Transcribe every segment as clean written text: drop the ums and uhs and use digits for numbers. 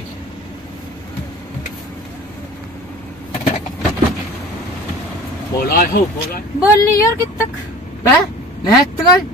ki. Bolay ho, bolay. Bolluyor gittik. Be? Ne ettin ay?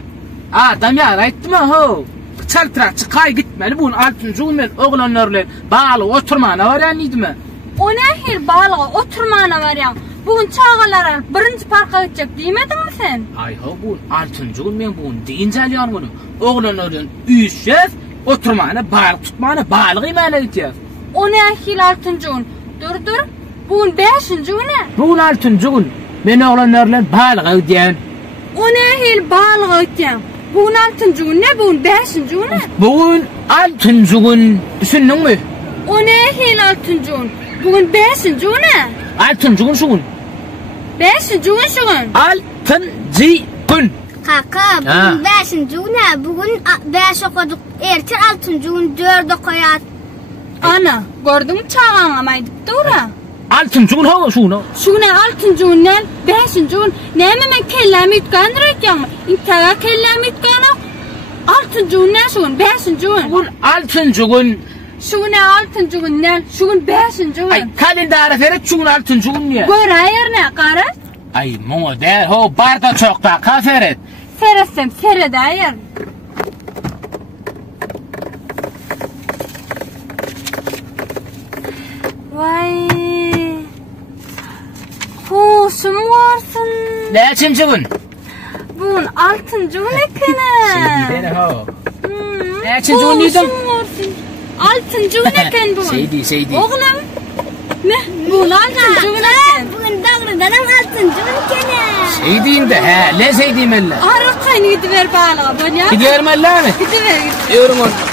Adam ya, aytma ho. Çaltırak çıkay gitmeli bunun altıncı men oğlanlarla bağlı oturmana var ya nidme. O ne her bağlı oturmana var ya. Bugün çağalar alıp birinci parka gidecek demedin mi sen? Ay ho bunun altıncı men bunun deyince alıyor bunu. Oğlanlarla üyüşeceğiz, oturmana bağlı tutmana bağlı imana gideceğiz. O ne her altıncı gün? Dur. Bugün beşinci gün ne? Bugün altıncı gün. Men oğlanlarla bağlı gideceğim. O ne her bağlı gideceğim? Bugün altıncı gün ne? Bugün beşinci gün ne? Bugün altıncı gün. Düşündün mü? O ne her altıncı gün? Bugün beşinci gün ne? Altıncı gün şu gün. Beşinci gün şu gün. Altıncı gün. Kaka, bugün 5. gün bugün 5 okuduk. Ertir 6. gün 4 koyat. Ana, gördün mü çağan maydık doğru. Altıncı gün hava şunu. Şuna altıncı günden, beşinci gün. Neyme men kellemi yutkandır mı? İntağa kellemi yutkanı. Altıncı günden şu gün, beşinci gün. Bugün altıncı gün. Şuna altıncı günden, şu gün beşinci gün. Ay kalendara feret şu gün altıncı gün niye? Gör hayır ne kara? Ay mumu der ho barda çok da kaferet. Seretsem serede hayır. Vay. Hoşum varsın. Neçinci gün? Bugün altıncı gün ekene. Şeydi beni ho. Neçinci gün neydim? Hoşum varsın. Altıncı gün eken bugün. Şeydi. Oğlum. Ne? Bugün altıncı gün eken. Bugün doğrudan 6. gün kene. Şeydiğin de he. Ne şeydiğim elle? Arık kaynı gidiver bağlı. Gidiyorum elle mi? Gidiver. Diyorum onu.